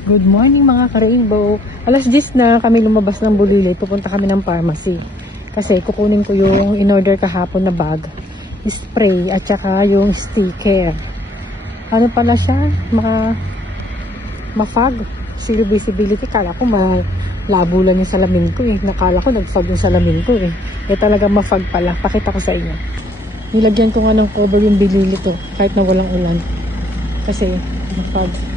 Good morning mga ka-rainbow. Alas 10 na kami lumabas ng Bulili. Pupunta kami ng pharmacy. Kasi kukunin ko yung in-order kahapon na bag, spray at saka yung sticker. Ano pala siya? Ma-fog. Zero visibility. Kala ko malabo lang yung salamin ko eh. Nakala ko nag-fog yung salamin ko eh. Talagang ma-fog pala. Pakita ko sa inyo. Nilagyan ko nga ng cover yung Bulili to kahit na walang ulan. Kasi ma-fog.